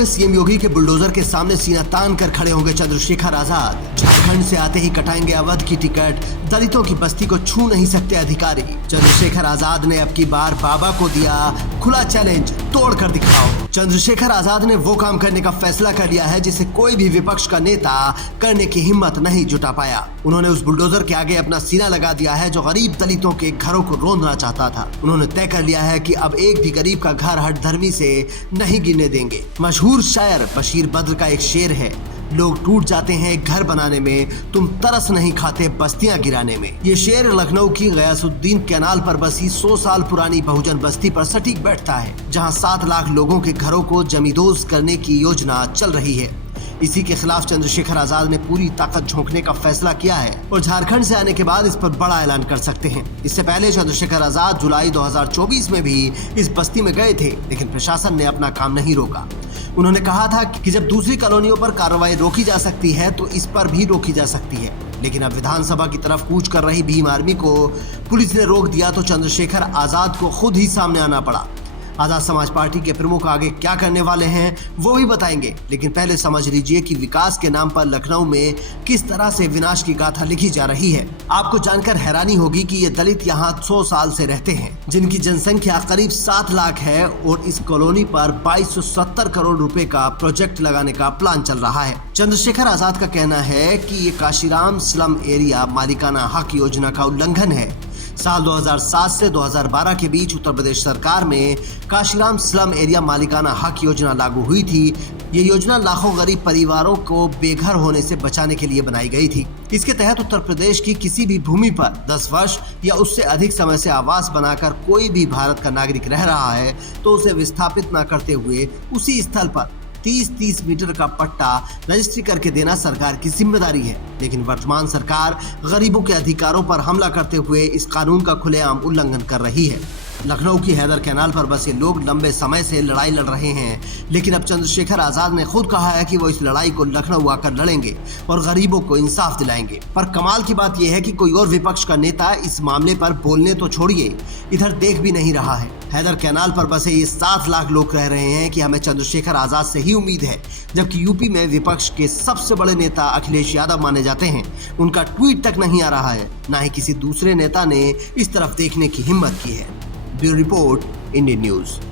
में सीएम योगी के बुलडोजर के सामने सीना तान कर खड़े होंगे चंद्रशेखर आजाद। झारखंड से आते ही कटाएंगे अवध की टिकट, दलितों की बस्ती को छू नहीं सकते अधिकारी। चंद्रशेखर आजाद ने अब की बार बाबा को दिया खुला चैलेंज, तोड़ कर दिखाओ। चंद्रशेखर आजाद ने वो काम करने का फैसला कर लिया है जिसे कोई भी विपक्ष का नेता करने की हिम्मत नहीं जुटा पाया। उन्होंने उस बुलडोजर के आगे अपना सीना लगा दिया है जो गरीब दलितों के घरों को रोंदना चाहता था। उन्होंने तय कर लिया है कि अब एक भी गरीब का घर हठ धर्मी से नहीं गिरने देंगे। मशहूर शायर बशीर बद्र का एक शेर है, लोग टूट जाते हैं घर बनाने में, तुम तरस नहीं खाते बस्तियां गिराने में। ये शेर लखनऊ की गयासुद्दीन कैनाल पर बसी 100 साल पुरानी बहुजन बस्ती पर सटीक बैठता है, जहां 7 लाख लोगों के घरों को जमींदोज करने की योजना चल रही है। इसी के खिलाफ चंद्रशेखर आजाद ने पूरी ताकत झोंकने का फैसला किया है और झारखंड से आने के बाद इस पर बड़ा ऐलान कर सकते हैं। इससे पहले चंद्रशेखर आजाद जुलाई 2024 में भी इस बस्ती में गए थे, लेकिन प्रशासन ने अपना काम नहीं रोका। उन्होंने कहा था कि जब दूसरी कॉलोनियों पर कार्रवाई रोकी जा सकती है तो इस पर भी रोकी जा सकती है, लेकिन अब विधानसभा की तरफ कूच कर रही भीम आर्मी को पुलिस ने रोक दिया तो चंद्रशेखर आजाद को खुद ही सामने आना पड़ा। आजाद समाज पार्टी के प्रमुख आगे क्या करने वाले हैं वो भी बताएंगे, लेकिन पहले समझ लीजिए कि विकास के नाम पर लखनऊ में किस तरह से विनाश की गाथा लिखी जा रही है। आपको जानकर हैरानी होगी कि ये दलित यहाँ 100 साल से रहते हैं, जिनकी जनसंख्या करीब 7 लाख है और इस कॉलोनी पर 2270 करोड़ रुपए का प्रोजेक्ट लगाने का प्लान चल रहा है। चंद्रशेखर आजाद का कहना है कि ये काशीराम स्लम एरिया मालिकाना हक योजना का उल्लंघन है। साल 2007 से 2012 के बीच उत्तर प्रदेश सरकार में काशीराम स्लम एरिया मालिकाना हक योजना लागू हुई थी। ये योजना लाखों गरीब परिवारों को बेघर होने से बचाने के लिए बनाई गई थी। इसके तहत उत्तर प्रदेश की किसी भी भूमि पर 10 वर्ष या उससे अधिक समय से आवास बनाकर कोई भी भारत का नागरिक रह रहा है तो उसे विस्थापित न करते हुए उसी स्थल पर 30-30 मीटर का पट्टा रजिस्ट्री करके देना सरकार की जिम्मेदारी है। लेकिन वर्तमान सरकार गरीबों के अधिकारों पर हमला करते हुए इस कानून का खुलेआम उल्लंघन कर रही है। लखनऊ की हैदर कैनाल पर बसे लोग लंबे समय से लड़ाई लड़ रहे हैं, लेकिन अब चंद्रशेखर आजाद ने खुद कहा है कि वो इस लड़ाई को लखनऊ आकर लड़ेंगे और गरीबों को इंसाफ दिलाएंगे। पर कमाल की बात यह है कि कोई और विपक्ष का नेता इस मामले पर बोलने तो छोड़िए, इधर देख भी नहीं रहा है। हैदर कैनाल पर बसे ये 7 लाख लोग कह रहे हैं कि हमें चंद्रशेखर आजाद से ही उम्मीद है, जबकि यूपी में विपक्ष के सबसे बड़े नेता अखिलेश यादव माने जाते हैं। उनका ट्वीट तक नहीं आ रहा है, न ही किसी दूसरे नेता ने इस तरफ देखने की हिम्मत की है। Bureau report, Indian news.